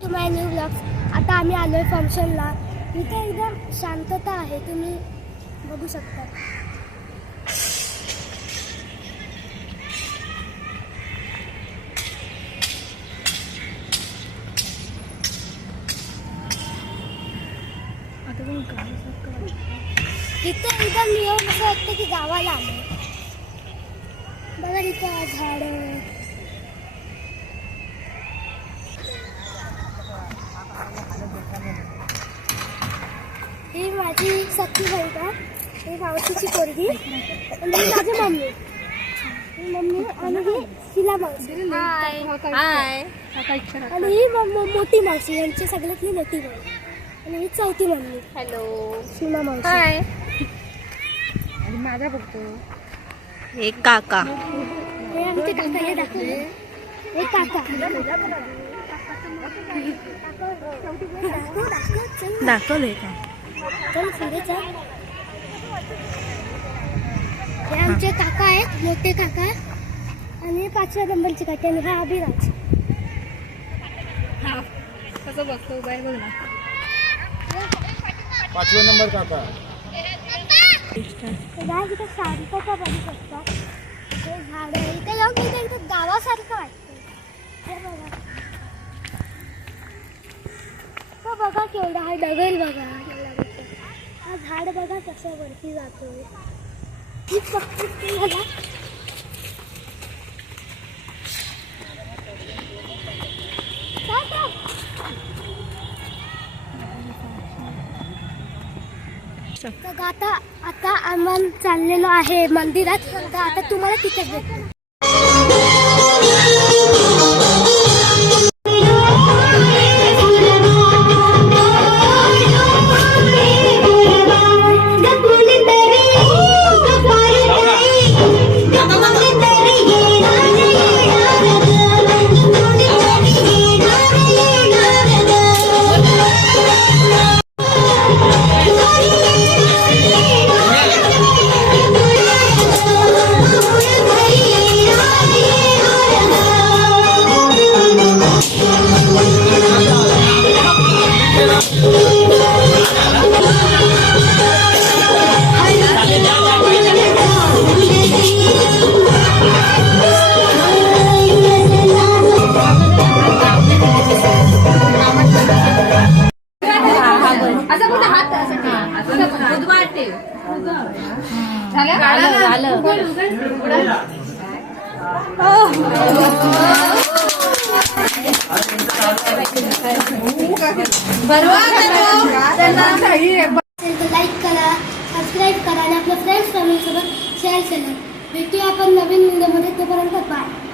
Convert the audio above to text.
To my new blog. आता आम्ही आलोय फंक्शनला। इथे एकदम शांतता आहे, तुम्ही बघू शकता। इथे एकदम नियम असं वाटतं की गावाला आलो। बघा इथं झाडं, ही माझी सख्खी बहीण आहे, ही मावशीची पोरगी, आणि ही माझी मम्मी आणि ही शिला मावशी, हाय आणि ही मोठी मावशी, यांची सगळ्यातली मोठी बहीण, आणि ही चौथी मम्मी, हॅलो शिला मावशी। हाय आणि माझा बघतो हे काका, हे आमचे काका, हे दाखवले, हे काका दाखवलंय का? चल पुढे चल। हे आमचे काका आहेत, मोठे काका, आणि 5व्या नंबरची काका, आणि हा अभिराज। कसं बसतो बाय बघ ना, 5व्या नंबर काका। इथं शांतता बघू शकता, हे झाड इथे लोक, इथे एकदम गावासारखं वाटतं। हे बघा, तो बघा केवढा हा डगल बघा, हा झाड बघा कसं वरती जातोय। ही पक्षी बघा, तर आता आम्ही चाललेलो आहे मंदिरात, तर आता तुम्हाला तिथे भेटतो। लाईक करा, सबस्क्राईब करा, आणि आपल्या फ्रेंड्स फॅमिली सोबत शेअर करा। भेटूया आपण नवीन व्हिडिओमध्ये, तोपर्यंत बाय।